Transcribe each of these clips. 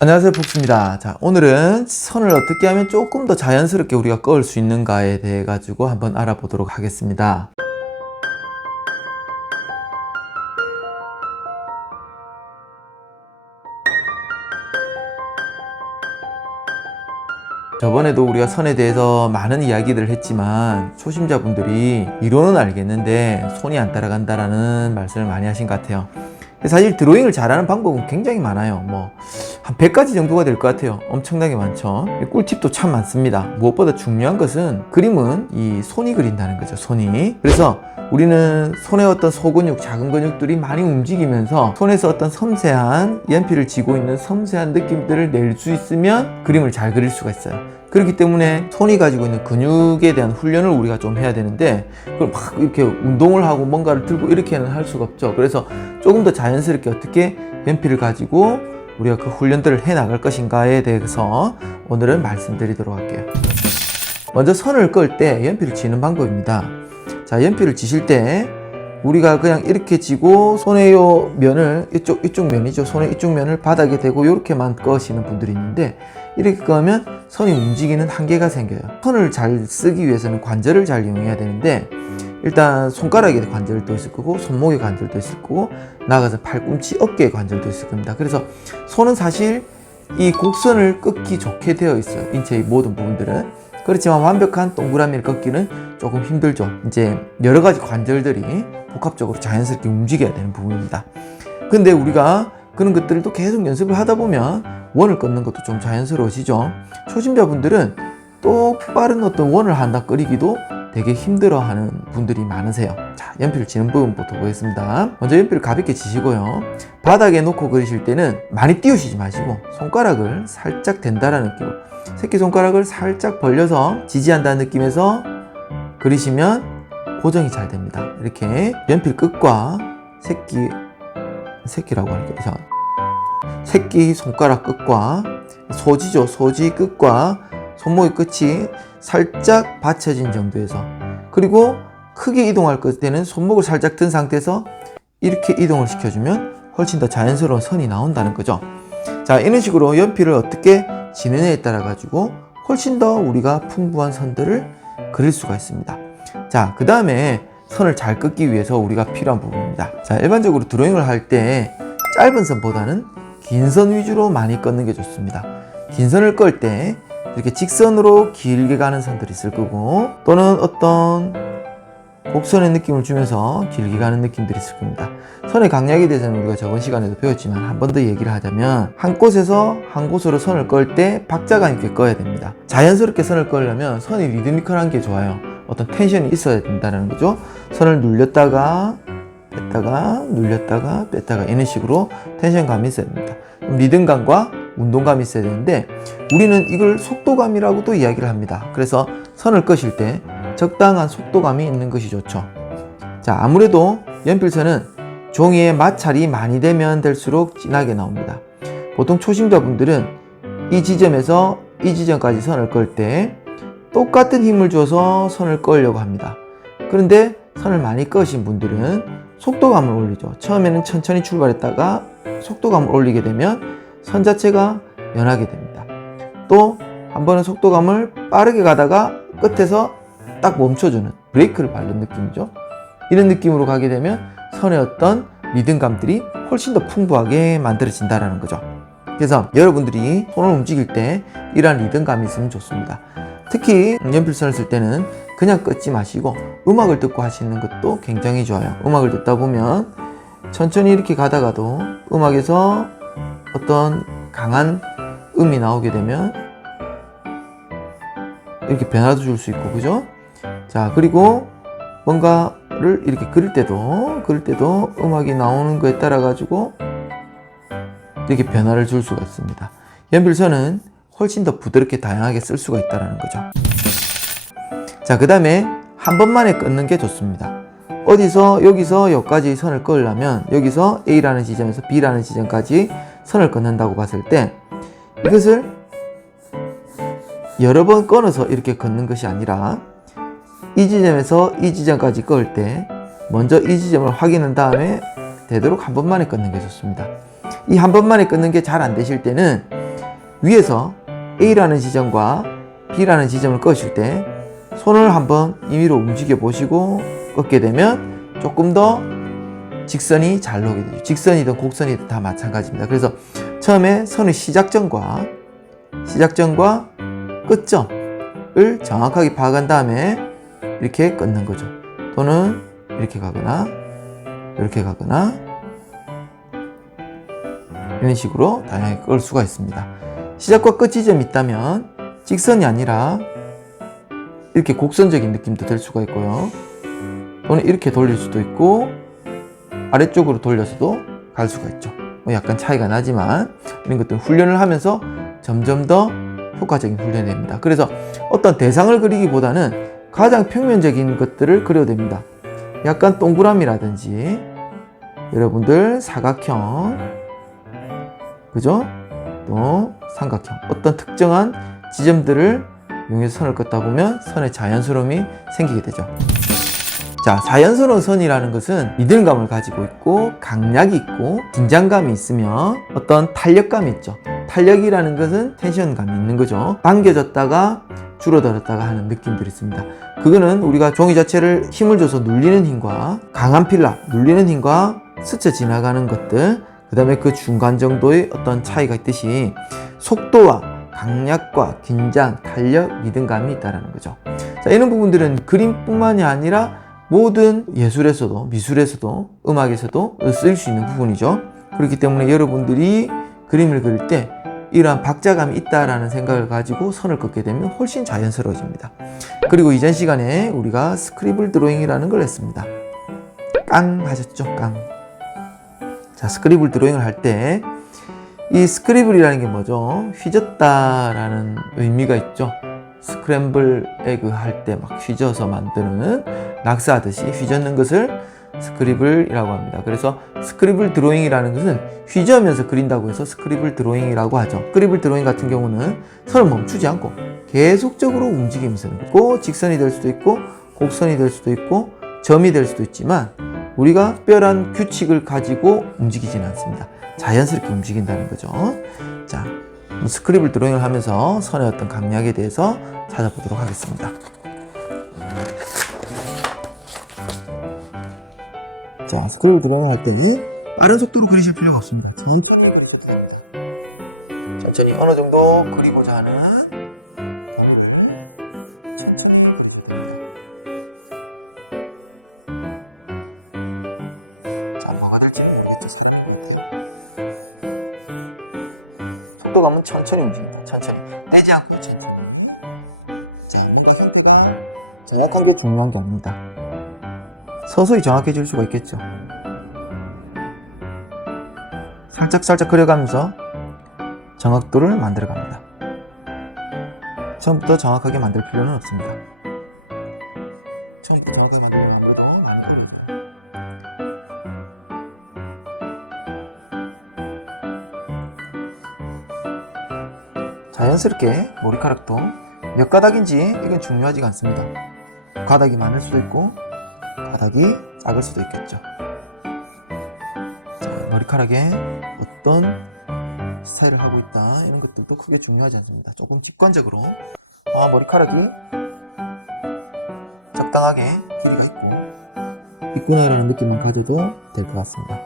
안녕하세요, 푹스입니다. 자, 오늘은 선을 어떻게 하면 조금 더 자연스럽게 우리가 그을 수 있는가에 대해 가지고 한번 알아보도록 하겠습니다. 저번에도 우리가 선에 대해서 많은 이야기들을 했지만 초심자분들이 이론은 알겠는데 손이 안 따라간다라는 말씀을 많이 하신 것 같아요. 사실 드로잉을 잘하는 방법은 굉장히 많아요. 한 100가지 정도가 될 것 같아요. 엄청나게 많죠. 꿀팁도 참 많습니다. 무엇보다 중요한 것은 그림은 이 손이 그린다는 거죠. 손이. 그래서 우리는 손의 어떤 소근육, 작은 근육들이 많이 움직이면서 손에서 어떤 섬세한 연필을 쥐고 있는 섬세한 느낌들을 낼 수 있으면 그림을 잘 그릴 수가 있어요. 그렇기 때문에 손이 가지고 있는 근육에 대한 훈련을 우리가 좀 해야 되는데 그걸 막 이렇게 운동을 하고 뭔가를 들고 이렇게는 할 수가 없죠. 그래서 조금 더 자연스럽게 어떻게 연필을 가지고 우리가 그 훈련들을 해 나갈 것인가에 대해서 오늘은 말씀드리도록 할게요. 먼저 선을 그을 때 연필을 쥐는 방법입니다. 자, 연필을 쥐실 때 우리가 그냥 이렇게 쥐고 손의 요 면을 이쪽 면이죠. 손의 이쪽 면을 바닥에 대고 이렇게만 그으시는 분들이 있는데 이렇게 그으면 선이 움직이는 한계가 생겨요. 선을 잘 쓰기 위해서는 관절을 잘 이용해야 되는데 일단 손가락에 관절도 있을 거고 손목에 관절도 있을 거고 나아가서 팔꿈치, 어깨에 관절도 있을 겁니다. 그래서 손은 사실 이 곡선을 긋기 좋게 되어 있어요. 인체의 모든 부분들은. 그렇지만 완벽한 동그라미를 긋기는 조금 힘들죠. 이제 여러 가지 관절들이 복합적으로 자연스럽게 움직여야 되는 부분입니다. 근데 우리가 그런 것들도 계속 연습을 하다 보면 원을 긋는 것도 좀 자연스러워지죠. 초심자분들은 똑바른 어떤 원을 하나 그리기도 되게 힘들어하는 분들이 많으세요. 자, 연필을 쥐는 부분부터 보겠습니다. 먼저 연필을 가볍게 쥐시고요. 바닥에 놓고 그리실 때는 많이 띄우시지 마시고 손가락을 살짝 댄다라는 느낌으로 새끼손가락을 살짝 벌려서 지지한다는 느낌에서 그리시면 고정이 잘 됩니다. 이렇게 연필 끝과 새끼라고 하는 거죠. 새끼 손가락 끝과 소지죠. 소지 끝과 손목의 끝이 살짝 받쳐진 정도에서 그리고 크게 이동할 때는 손목을 살짝 든 상태에서 이렇게 이동을 시켜주면 훨씬 더 자연스러운 선이 나온다는 거죠. 자, 이런 식으로 연필을 어떻게 쥐느냐에 따라 가지고 훨씬 더 우리가 풍부한 선들을 그릴 수가 있습니다. 자, 그 다음에 선을 잘 긋기 위해서 우리가 필요한 부분입니다. 자, 일반적으로 드로잉을 할 때 짧은 선보다는 긴 선 위주로 많이 긋는 게 좋습니다. 긴 선을 끌 때 이렇게 직선으로 길게 가는 선들이 있을 거고 또는 어떤 곡선의 느낌을 주면서 길게 가는 느낌들이 있을 겁니다. 선의 강약에 대해서는 우리가 저번 시간에도 배웠지만 한 번 더 얘기를 하자면 한 곳에서 한 곳으로 선을 끌 때 박자감 있게 꺼야 됩니다. 자연스럽게 선을 끌려면 선이 리드미컬한 게 좋아요. 어떤 텐션이 있어야 된다는 거죠. 선을 눌렸다가 뺐다가 눌렸다가 뺐다가 이런 식으로 텐션감이 있어야 됩니다. 리듬감과 운동감이 있어야 되는데 우리는 이걸 속도감이라고도 이야기를 합니다. 그래서 선을 끄실 때 적당한 속도감이 있는 것이 좋죠. 자, 아무래도 연필선은 종이에 마찰이 많이 되면 될수록 진하게 나옵니다. 보통 초심자분들은 이 지점에서 이 지점까지 선을 끌 때 똑같은 힘을 줘서 선을 끌려고 합니다. 그런데 선을 많이 끄신 분들은 속도감을 올리죠. 처음에는 천천히 출발했다가 속도감을 올리게 되면 선 자체가 변하게 됩니다. 또 한 번은 속도감을 빠르게 가다가 끝에서 딱 멈춰주는 브레이크를 밟는 느낌이죠. 이런 느낌으로 가게 되면 선의 어떤 리듬감들이 훨씬 더 풍부하게 만들어진다는 거죠. 그래서 여러분들이 손을 움직일 때 이러한 리듬감이 있으면 좋습니다. 특히 연필선을 쓸 때는 그냥 끄지 마시고 음악을 듣고 하시는 것도 굉장히 좋아요. 음악을 듣다 보면 천천히 이렇게 가다가도 음악에서 어떤 강한 음이 나오게 되면 이렇게 변화도 줄 수 있고, 그죠? 자, 그리고 뭔가를 이렇게 그릴 때도 음악이 나오는 거에 따라 가지고 이렇게 변화를 줄 수가 있습니다. 연필선은 훨씬 더 부드럽게 다양하게 쓸 수가 있다는 거죠. 자, 그 다음에 한 번만에 끊는 게 좋습니다. 여기서 여기까지 선을 그으려면 여기서 A라는 지점에서 B라는 지점까지 선을 끊는다고 봤을 때 이것을 여러 번 끊어서 이렇게 긋는 것이 아니라 이 지점에서 이 지점까지 끊을 때 먼저 이 지점을 확인한 다음에 되도록 한 번만에 끊는 게 좋습니다. 이 한 번만에 끊는 게 잘 안 되실 때는 위에서 A라는 지점과 B라는 지점을 끄실 때 손을 한번 임의로 움직여 보시고 꺾게 되면 조금 더 직선이 잘 나오게 되죠. 직선이든 곡선이든 다 마찬가지입니다. 그래서 처음에 선의 시작점과 끝점을 정확하게 파악한 다음에 이렇게 끊는 거죠. 또는 이렇게 가거나 이렇게 가거나 이런 식으로 다양하게 끌 수가 있습니다. 시작과 끝 지점이 있다면 직선이 아니라 이렇게 곡선적인 느낌도 들 수가 있고요. 또는 이렇게 돌릴 수도 있고 아래쪽으로 돌려서도 갈 수가 있죠. 약간 차이가 나지만 이런 것들 훈련을 하면서 점점 더 효과적인 훈련이 됩니다. 그래서 어떤 대상을 그리기보다는 가장 평면적인 것들을 그려도 됩니다. 약간 동그라미라든지 여러분들 사각형, 그죠? 또 삼각형, 어떤 특정한 지점들을 이용해서 선을 긋다 보면 선의 자연스러움이 생기게 되죠. 자, 자연스러운 선이라는 것은 리듬감을 가지고 있고 강약이 있고 긴장감이 있으며 어떤 탄력감이 있죠. 탄력이라는 것은 텐션감이 있는 거죠. 당겨졌다가 줄어들었다가 하는 느낌들이 있습니다. 그거는 우리가 종이 자체를 힘을 줘서 눌리는 힘과 강한 필라, 눌리는 힘과 스쳐 지나가는 것들, 그 다음에 그 중간 정도의 어떤 차이가 있듯이 속도와 강약과 긴장, 탄력, 리듬감이 있다는 거죠. 자, 이런 부분들은 그림뿐만이 아니라 모든 예술에서도, 미술에서도, 음악에서도 쓰일 수 있는 부분이죠. 그렇기 때문에 여러분들이 그림을 그릴 때 이러한 박자감이 있다라는 생각을 가지고 선을 긋게 되면 훨씬 자연스러워집니다. 그리고 이전 시간에 우리가 스크리블 드로잉이라는 걸 했습니다. 깡 하셨죠? 깡. 자, 스크리블 드로잉을 할 때 이 스크리블이라는 게 뭐죠? 휘젓다라는 의미가 있죠. 스크램블 에그 할 때 막 휘저어서 만드는, 락스하듯이 휘젓는 것을 스크리블이라고 합니다. 그래서 스크리블 드로잉이라는 것은 휘저으면서 그린다고 해서 스크리블 드로잉이라고 하죠. 스크리블 드로잉 같은 경우는 선을 멈추지 않고 계속적으로 움직이면서 그리고 직선이 될 수도 있고 곡선이 될 수도 있고 점이 될 수도 있지만 우리가 특별한 규칙을 가지고 움직이지는 않습니다. 자연스럽게 움직인다는 거죠. 자, 스크리블 드로잉을 하면서 선의 어떤 강약에 대해서 찾아보도록 하겠습니다. 자, 스크리블 드로잉을 할 때는 빠른 속도로 그리실 필요가 없습니다. 천천히 어느 정도 그리고자 하는 천천히. 자, 뭐가 될지는 모르겠어요. 속도감은 천천히 움직입니다. 천천히. 떼지 않고 천천히. 자, 뭔가 상태가 정확한 게 중요한 게 아닙니다. 서서히 정확해질 수가 있겠죠. 살짝 그려가면서 정확도를 만들어갑니다. 처음부터 정확하게 만들 필요는 없습니다. 처음부터 정확하게 만들어가는 것도 많이 걸려요. 자연스럽게 머리카락도 몇 가닥인지 이건 중요하지가 않습니다. 가닥이 많을 수도 있고 가닥이 작을 수도 있겠죠. 자, 머리카락에 어떤 스타일을 하고 있다 이런 것들도 크게 중요하지 않습니다. 조금 직관적으로 머리카락이 적당하게 길이가 있구나라는 느낌만 가져도 될 것 같습니다.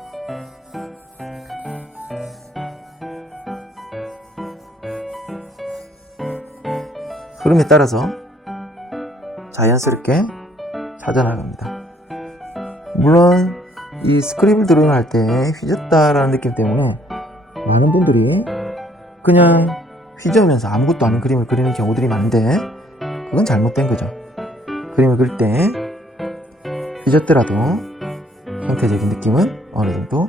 흐름에 따라서 자연스럽게 찾아나갑니다. 물론 이 스크리블 드로잉을 할 때 휘젓다라는 느낌 때문에 많은 분들이 그냥 휘저으면서 아무것도 아닌 그림을 그리는 경우들이 많은데 그건 잘못된 거죠. 그림을 그릴 때 휘젓더라도 형태적인 느낌은 어느 정도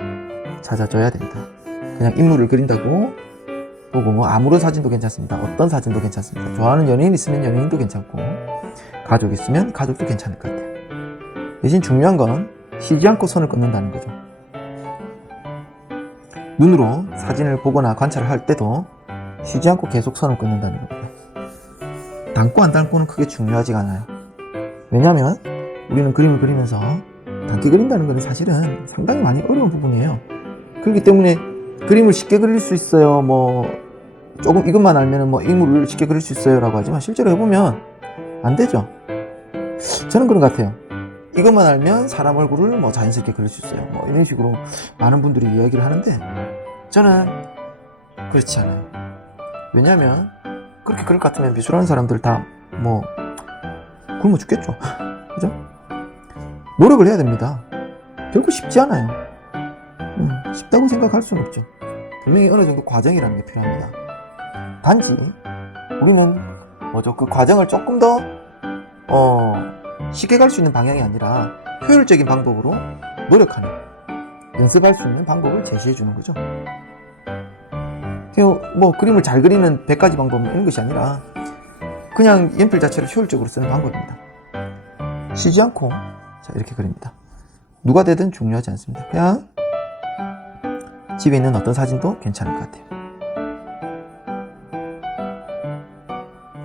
찾아줘야 됩니다. 그냥 인물을 그린다고 보고 아무런 사진도 괜찮습니다. 어떤 사진도 괜찮습니다. 좋아하는 연예인 있으면 연예인도 괜찮고 가족 있으면 가족도 괜찮을 것 같아요. 대신 중요한 건 쉬지 않고 선을 긋는다는 거죠. 눈으로 사진을 보거나 관찰을 할 때도 쉬지 않고 계속 선을 긋는다는 겁니다. 닮고 안 닮고는 크게 중요하지가 않아요. 왜냐하면 우리는 그림을 그리면서 닮게 그린다는 것은 사실은 상당히 많이 어려운 부분이에요. 그렇기 때문에 그림을 쉽게 그릴 수 있어요, 조금 이것만 알면은 뭐 인물을 쉽게 그릴 수 있어요 라고 하지만 실제로 해보면 안 되죠. 저는 그런 것 같아요. 이것만 알면 사람 얼굴을 뭐 자연스럽게 그릴 수 있어요. 뭐 이런 식으로 많은 분들이 이야기를 하는데 저는 그렇지 않아요. 왜냐하면 그렇게 그릴 것 같으면 미술하는 사람들 다 뭐 굶어 죽겠죠. 그죠? 노력을 해야 됩니다. 결코 쉽지 않아요. 쉽다고 생각할 수는 없죠. 분명히 어느 정도 과정이라는 게 필요합니다. 단지 우리는 뭐죠? 그 과정을 조금 더 쉽게 갈 수 있는 방향이 아니라 효율적인 방법으로 노력하는, 연습할 수 있는 방법을 제시해 주는 거죠. 뭐 그림을 잘 그리는 100가지 방법 이런 것이 아니라 그냥 연필 자체를 효율적으로 쓰는 방법입니다. 쉬지 않고 자 이렇게 그립니다. 누가 되든 중요하지 않습니다. 그냥 집에 있는 어떤 사진도 괜찮을 것 같아요.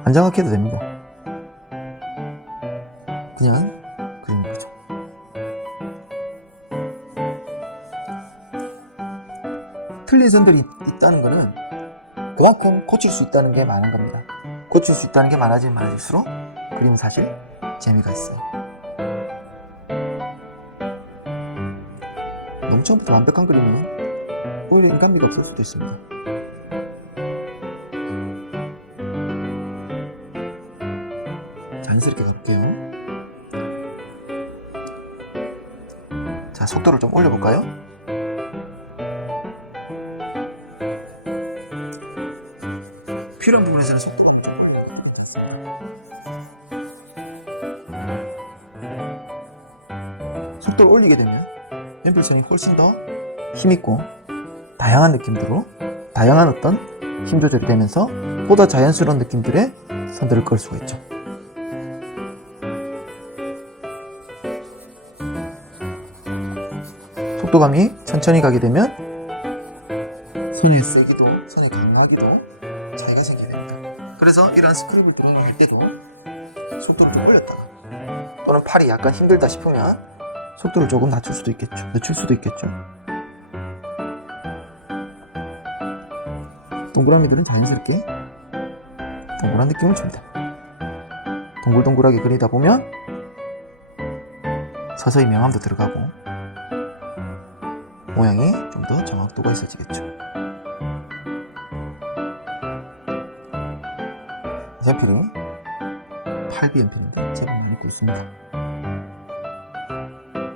안 장악해도 됩니다. 그냥 그리는 거죠. 틀린 선들이 있다는 거는 그만큼 고칠 수 있다는 게 많은 겁니다. 고칠 수 있다는 게 많아지면 많아질수록 그림은 사실 재미가 있어요. 너무 처음부터 완벽한 그림은 오히려 인간미가 없을 수도 있습니다. 자연스럽게 가볼게요. 자, 속도를 좀 올려볼까요? 필요한 부분에서는 속도를 올리게 되면 연필선이 훨씬 더 힘있고 다양한 느낌으로 다양한 어떤 힘 조절이 되면서 보다 자연스러운 느낌들의 선들을 그을 수가 있죠. 속도감이 천천히 가게 되면 선의 세기도 선의 강하기도 차이가 생기게 됩니다. 그래서 이러한 스크립을 할 때도 속도를 좀 올렸다가 또는 팔이 약간 힘들다 싶으면 속도를 조금 낮출 수도 있겠죠. 동그라미들은 자연스럽게 동그란 느낌을 줍니다. 동글동글하게 그리다 보면 서서히 명암도 들어가고 모양이 좀 더 정확도가 있어지겠죠. 이 연필은 8B 연필인데 제법 많이 굵습니다.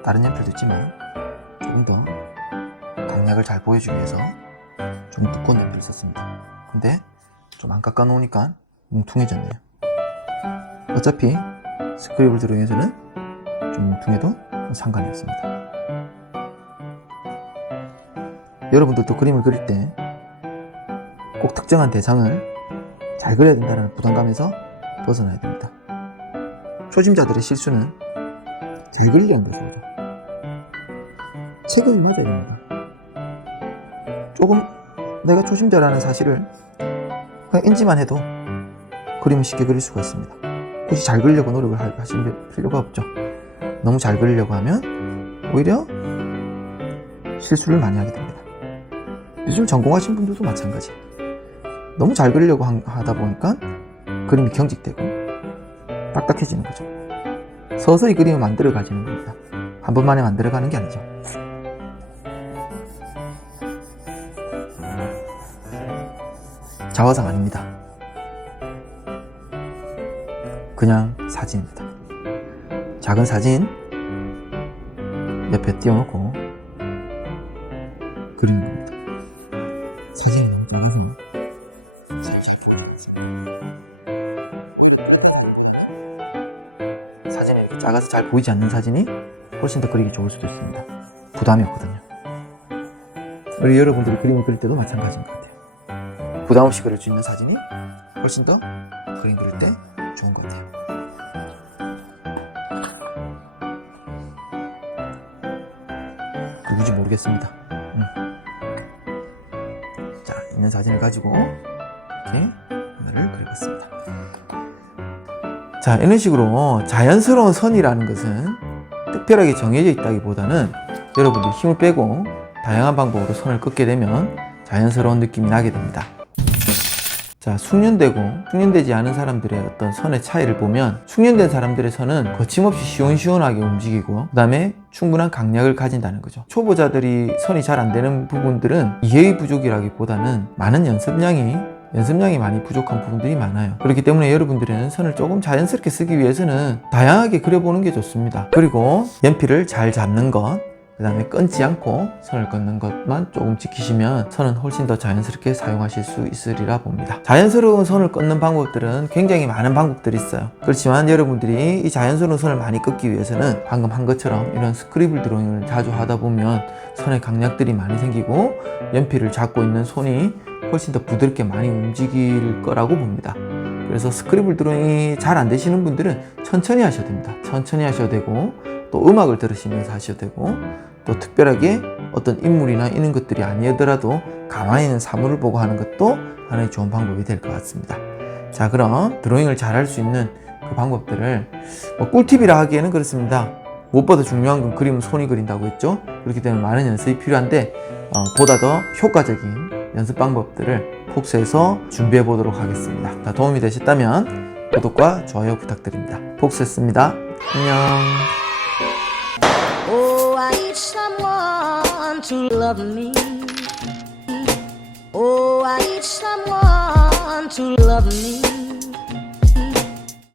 다른 연필도 있지만 조금 더 강약을 잘 보여주기 위해서 좀 두꺼운 연필을 썼습니다. 근데 좀 안 깎아 놓으니까 뭉퉁해졌네요. 어차피 스크립을 들기 위해서는 좀 뭉퉁해도 상관이 없습니다. 여러분들도 그림을 그릴 때 꼭 특정한 대상을 잘 그려야 된다는 부담감에서 벗어나야 됩니다. 초심자들의 실수는 잘 그리려는 것입니다. 체급이 맞아야 됩니다. 조금 내가 초심자라는 사실을 그냥 인지만 해도 그림을 쉽게 그릴 수가 있습니다. 굳이 잘 그리려고 노력을 하실 필요가 없죠. 너무 잘 그리려고 하면 오히려 실수를 많이 하게 됩니다. 미술 전공하신 분들도 마찬가지. 너무 잘 그리려고 하다 보니까 그림이 경직되고 딱딱해지는 거죠. 서서히 그림을 만들어 가지는 겁니다. 한 번만에 만들어 가는 게 아니죠. 자화상 아닙니다. 그냥 사진입니다. 작은 사진 옆에 띄워놓고 그리는 겁니다. 사진이 작아서 사진이 이렇게 작아서 잘 보이지 않는 사진이 훨씬 더 그리기 좋을 수도 있습니다. 부담이 없거든요. 우리 여러분들이 그림을 그릴 때도 마찬가지인 것 같아요. 부담 없이 그릴 수 있는 사진이 훨씬 더 그림 그릴 때 좋은 것 같아요. 누구지 모르겠습니다. 자, 있는 사진을 가지고 이렇게 하나를 그려봤습니다. 자, 이런 식으로 자연스러운 선이라는 것은 특별하게 정해져 있다기보다는 여러분들이 힘을 빼고 다양한 방법으로 선을 긋게 되면 자연스러운 느낌이 나게 됩니다. 자, 숙련되고 숙련되지 않은 사람들의 어떤 선의 차이를 보면 숙련된 사람들의 선은 거침없이 시원시원하게 움직이고 그 다음에 충분한 강약을 가진다는 거죠. 초보자들이 선이 잘 안 되는 부분들은 이해의 부족이라기보다는 많은 연습량이 많이 부족한 부분들이 많아요. 그렇기 때문에 여러분들은 선을 조금 자연스럽게 쓰기 위해서는 다양하게 그려보는 게 좋습니다. 그리고 연필을 잘 잡는 것, 그 다음에 끊지 않고 선을 긋는 것만 조금 지키시면 선은 훨씬 더 자연스럽게 사용하실 수 있으리라 봅니다. 자연스러운 선을 긋는 방법들은 굉장히 많은 방법들이 있어요. 그렇지만 여러분들이 이 자연스러운 선을 많이 긋기 위해서는 방금 한 것처럼 이런 스크리블 드로잉을 자주 하다 보면 선의 강약들이 많이 생기고 연필을 잡고 있는 손이 훨씬 더 부드럽게 많이 움직일 거라고 봅니다. 그래서 스크리블 드로잉이 잘 안 되시는 분들은 천천히 하셔야 됩니다. 천천히 하셔야 되고 또 음악을 들으시면서 하셔야 되고 또 특별하게 어떤 인물이나 이런 것들이 아니더라도 가만히 있는 사물을 보고 하는 것도 하나의 좋은 방법이 될 것 같습니다. 자, 그럼 드로잉을 잘 할 수 있는 그 방법들을 꿀팁이라 하기에는 그렇습니다. 무엇보다 중요한 건 그림은 손이 그린다고 했죠. 그렇기 때문에 많은 연습이 필요한데 보다 더 효과적인 연습 방법들을 폭스에서 준비해 보도록 하겠습니다. 자, 도움이 되셨다면 구독과 좋아요 부탁드립니다. 폭스였습니다. 안녕. Oh, I need someone to love me. Oh, I need someone to love me.